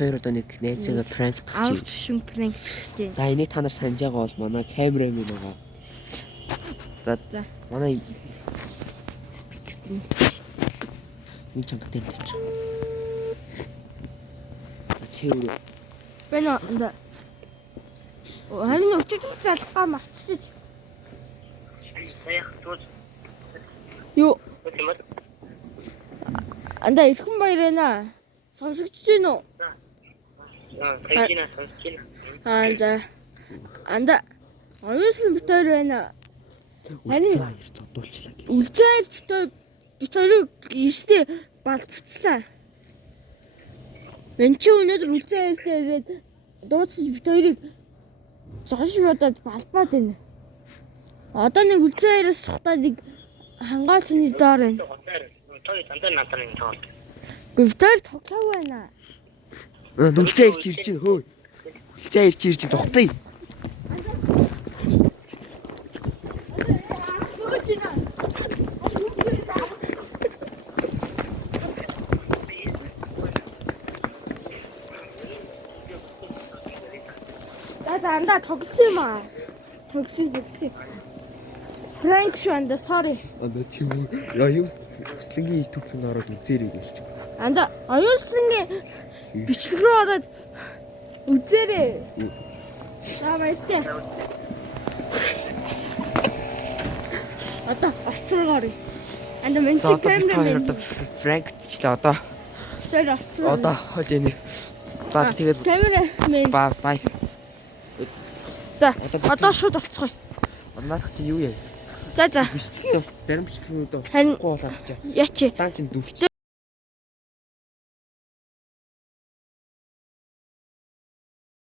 хоёр одоо нэг найзаагаа пранк Аав хийчих. шин пранк хийх. За энийг та нар санаж байгаа бол манай камерамен байгаа. За манай энэ чанга дээр тавьчих. За чиүр. Бэнэ энэ. Харин өчиг залгаа марччих. Юу? Анда ирхэн баяр байна. Сонсогдож байна уу? За. Анда оюуслан битээр байна. Харин хоёр зодуулчлаа гэж. үлзээр битээрийг ирсдээ балбцлаа. Мен чи өнөөдөр үлзээртэй ирээд дууцж битээрийг зогш бодоод балбаад байна. Одоо нэг үлзээрээс сухтаа нэг хангаалчны доор байна. Битээр тоглоог байна. Нүлзээ ирж чинь хөөе. Үлзээ ирж тогтъё. За андаа тогсон юм аа. Тогсон. Пранк шүү андаа sorry. Андаа чи юуслангийн YouTube-нд ороод үзээрэй гэж. Андаа оюуслангийн бичлэг рүү ороод үзээрэй. За баяртай. Одоо орцгоорой. Андаа мен чи камерамен пранкчлаа одоо. Тэр орцгоо. Одоо хол энэ. За тэгээд камерамен бай. За одоо шууд олцгоё. Манайх чи юу яа? За. Бичлэгийн бас зарим бичлэгнүүд бас Харин- болохгүй болоод чаа. Яачи. Дан чин дүрч.